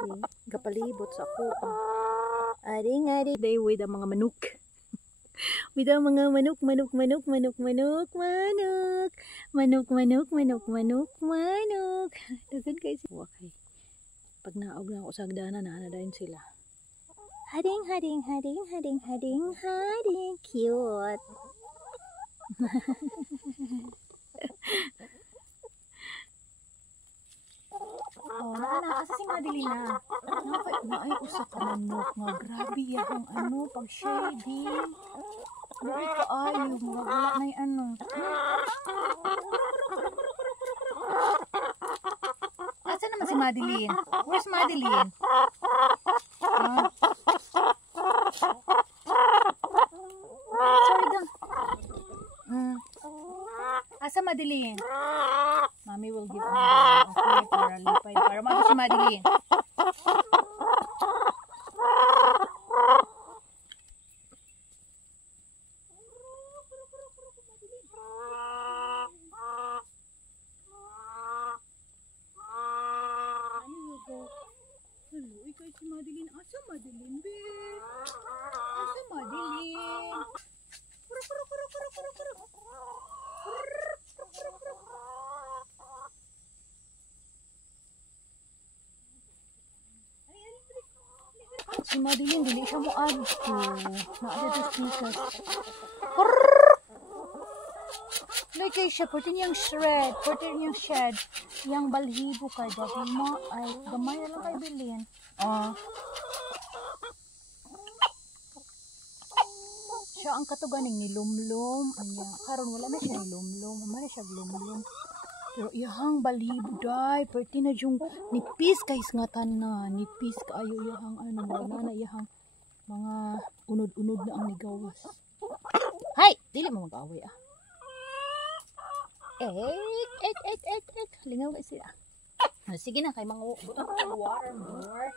See, gapalibot sa ako. Aring day with ang mga manok. With ang mga manok. Dagan kayo sila. Okay. Pag naog na ako sa hagdanan, nahanadayin sila. Haring. Cute. Oh, asa si Madeline na. Naay usa ka manok nga grabe yang pag shading. Naay kaayo nga wala nay Asa naman si Madeline? Where's Madeline? Sorry dong. Asa Madeline? Mommy will give me okay para lipay. Para mabot si Madeline. Hello, ikaw si Madeline. Asa Madeline, be? Asa Madeline? Si Madeline, dili siya mo adto. Naada sa speakers. Look kay siya, pwede niyang shred. Pwede niyang shed. Yang balhibo kay dati mo. Ay, gamay na lang kay Bilin. Siya ang katuganing ni Lumlum. Ayan. Karon wala na siya ni Lumlum. Wala na siya Lumlum. Pero iyahang balhibo day. Pwede na yung nipis kay ngatan na. Nipis kaayo iyahang wala na iyahang mga unod-unod na ang nigawas. Hay! Dili mo mag-away Lingaw ka sila. Sige na kay mga butang water more.